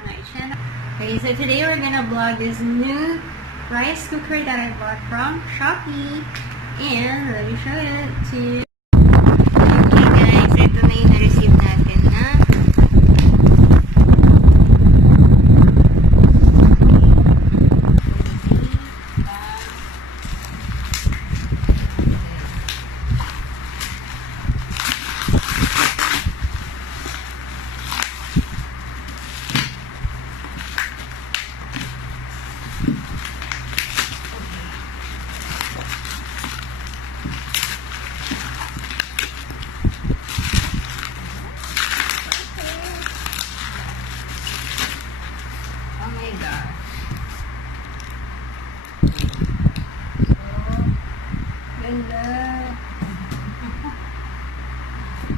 on my channel. Okay, so today we're gonna vlog this new rice cooker that I bought from Shoppee. And let me show it to you. Okay guys, ito na yung na-receive natin na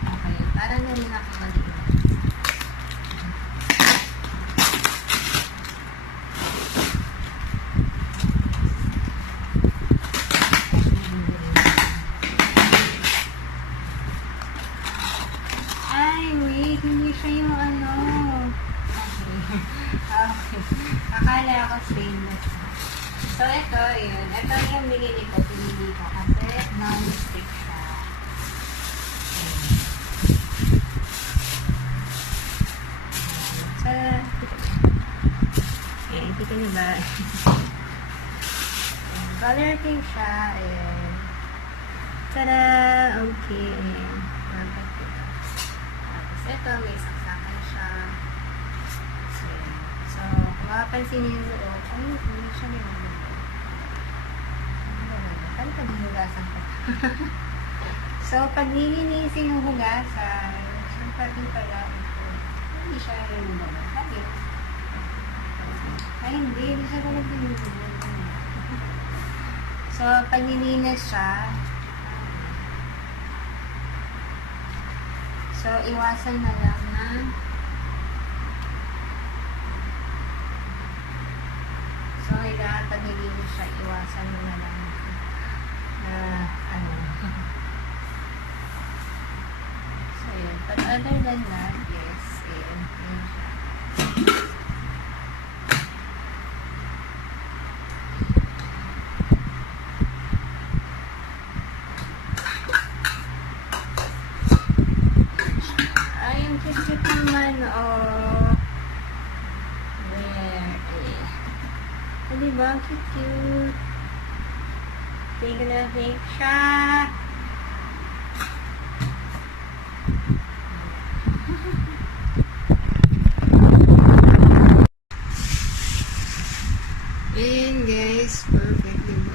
okay, para na rin ako maliit. Ay, wait, hindi siya yung ano. Okay. Okay. Akala ako stainless. So, ito, yun. Ito yung pinili ko kasi non-stick siya. So, ayan, kita niyo ba? Color pink siya. Ayan. Tada! Okay, ayan. Perfect ito. Tapos ito, may saksakan siya. So, ayan. So, kung mapapansin niyo yung loob, ay, hindi siya nilulog. Paano pag hinugasan ko? So, pag nilinisin yung hugasan, so, pag din pala ito, hindi siya nilulog. Sabi? Ay, hindi siya nilulog. So, pag nilinis siya, so, iwasan na lang na so, kailangan pag nilinis siya, iwasan mo na lang na ano. So, yun. But other than that, yes, yun. Yun siya. Ay, yung cute naman, oh. There, eh. O, diba? Cute. Big na big siya. And guys, perfect, diba?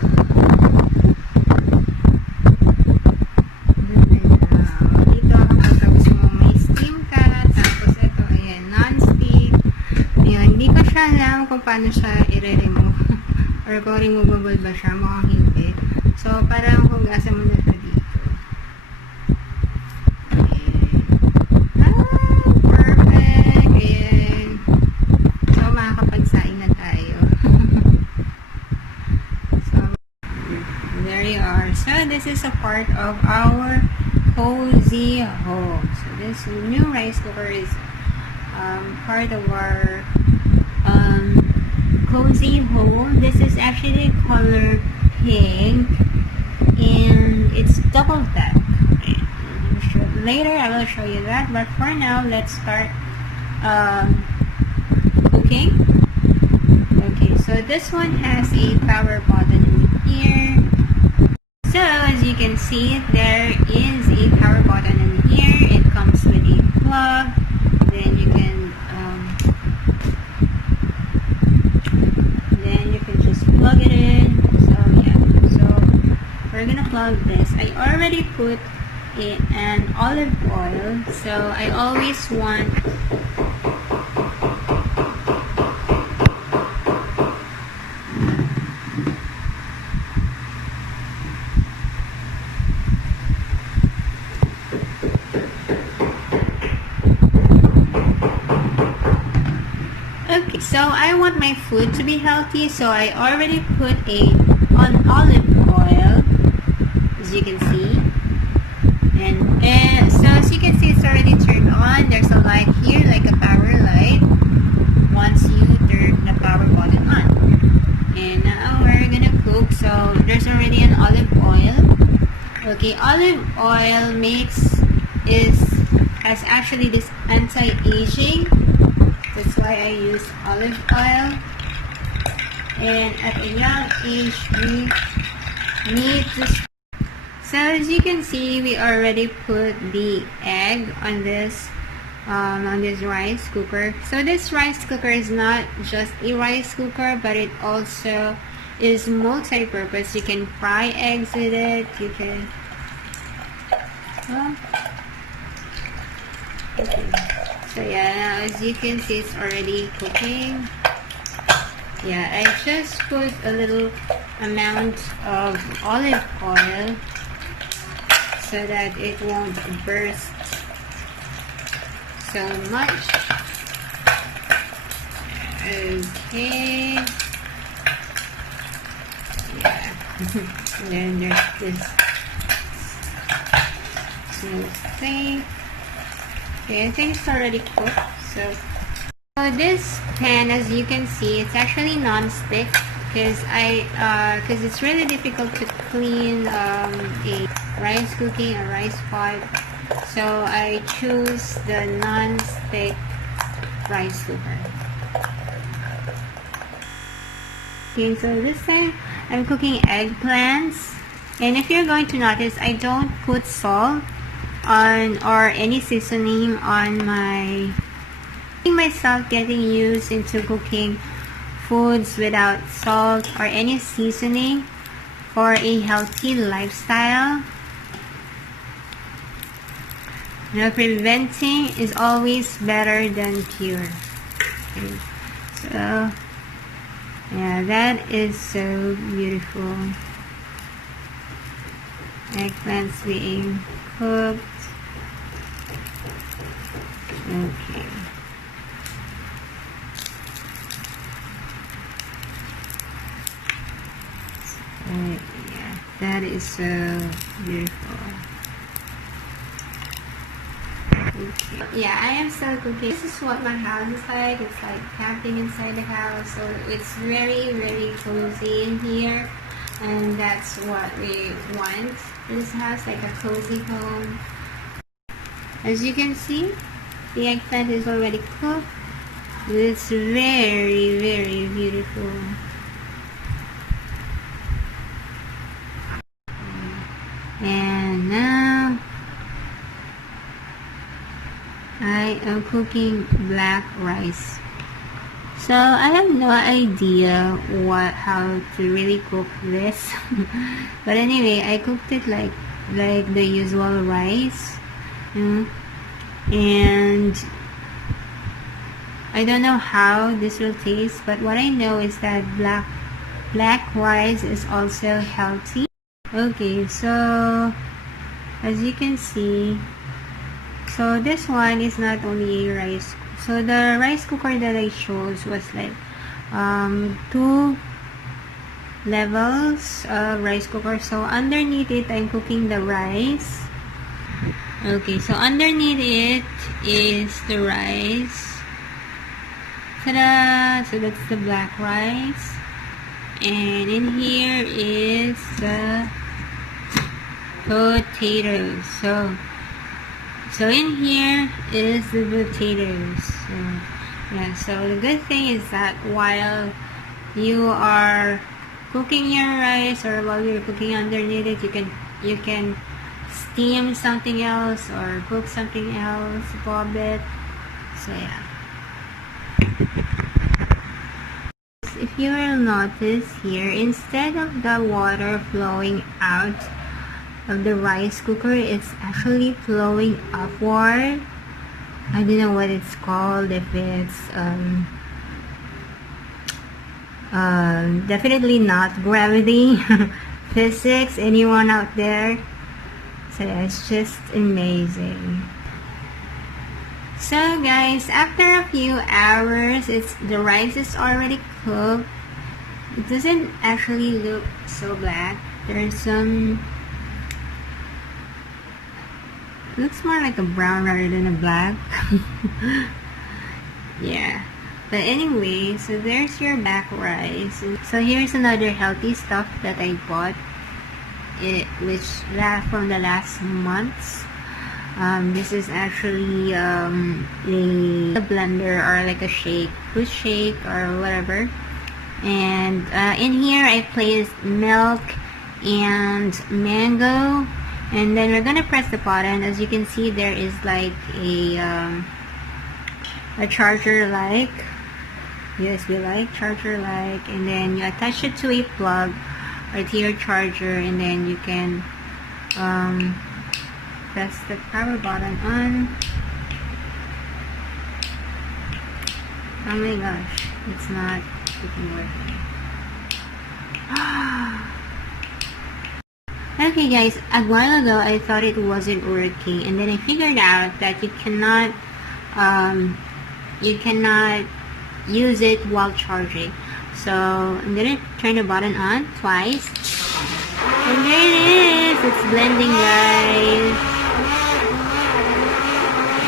Dito kapag mo may steam ka, tapos ito, ayan, non-stick. Ayan, hindi ko siya alam kung paano siya i-remove. Or kung removable ba siya, mukhang hindi. So, parang hugasan mo na siya dito. Ayan. Ah, perfect! Ayan. So, makakapagsaing na tayo. So, there you are. So, this is a part of our cozy home. So, this new rice cooker is part of our cozy home. This is actually color pink and it's double deck. Later I will show you that, but for now let's start cooking. Okay, so this one has a power button in here. So as you can see, there is a power button in here. It comes with a plug. Then you can just plug it in. So yeah, so we're gonna plug this. I already put an olive oil, so I always want okay, so I want my food to be healthy, so I already put on olive oil, as you can see. And so as you can see, it's already turned on. There's a light here, like a power light. once you turn the power button on. And now we're gonna cook. So there's already an olive oil. Okay, olive oil has actually this anti-aging. That's why I use olive oil. And at a young age, we need to. So as you can see, we already put the egg on this rice cooker. So this rice cooker is not just a rice cooker, but it also is multi-purpose. You can fry eggs with it. You can. Okay. So yeah, now as you can see, it's already cooking. Yeah, I just put a little amount of olive oil so that it won't burst so much. Okay. Yeah. And then there's this smooth thing. Okay, I think it's already cooked. So this pan, as you can see, it's actually non-stick because it's really difficult to clean a rice pot. So I choose the non-stick rice cooker. Okay, so this time I'm cooking eggplants, and if you're going to notice, I don't put salt on or any seasoning on myself getting used into cooking foods without salt or any seasoning for a healthy lifestyle. You know, preventing is always better than cure. Okay. So yeah, that is so beautiful. Eggplants being cooked. Okay. Yeah, that is so beautiful. Okay. Yeah, I am still cooking. This is what my house is like. It's like camping inside the house, so it's very, very cozy in here, and that's what we want for this house, like a cozy home. As you can see, the eggplant is already cooked. It's very, very beautiful. And now I am cooking black rice. So I have no idea how to really cook this. But anyway, I cooked it like the usual rice. And I don't know how this will taste, but what I know is that black rice is also healthy. Okay, so as you can see, so this one is not only a rice. So the rice cooker that I chose was like 2 levels of rice cooker. So underneath it, I'm cooking the rice. Okay, so underneath it is the rice. Ta-da! So that's the black rice. And in here is the potatoes. So in here is the potatoes. So yeah, so the good thing is that while you are cooking your rice or while you're cooking underneath it, you can steam something else or cook something else above it. So yeah. If you will notice here, instead of the water flowing out of the rice cooker, it's actually flowing upward. I don't know what it's called, if it's definitely not gravity. Physics, anyone out there? So yeah, it's just amazing. So guys, after a few hours, the rice is already cooked. It doesn't actually look so black. There's some, it looks more like a brown rather than a black. Yeah. But anyway, so there's your black rice. So here's another healthy stuff that I bought, which from the last months. This is actually a blender, or like a fruit shake or whatever. And in here I placed milk and mango, and then we're gonna press the button. As you can see, there is like a charger like USB like charger like, and then you attach it to a plug or to your charger, and then you can press the power button on. Oh my gosh, it's not freaking working. Okay guys, a while ago I thought it wasn't working, and then I figured out that you cannot use it while charging. So I'm gonna turn the button on twice, and there it is. It's blending, guys.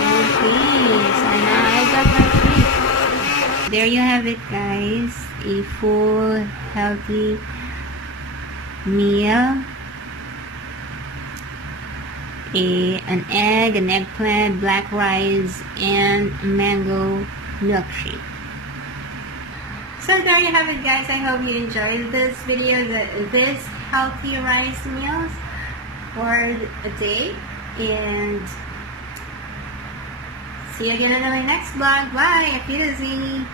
Okay, so now I got my treat. There you have it, guys. A full healthy meal. An egg, an eggplant, black rice, and mango milkshake. So there you have it, guys. I hope you enjoyed this video, this healthy rice meals for a day, and see you again in my next vlog. Bye! Auf Wiedersehen!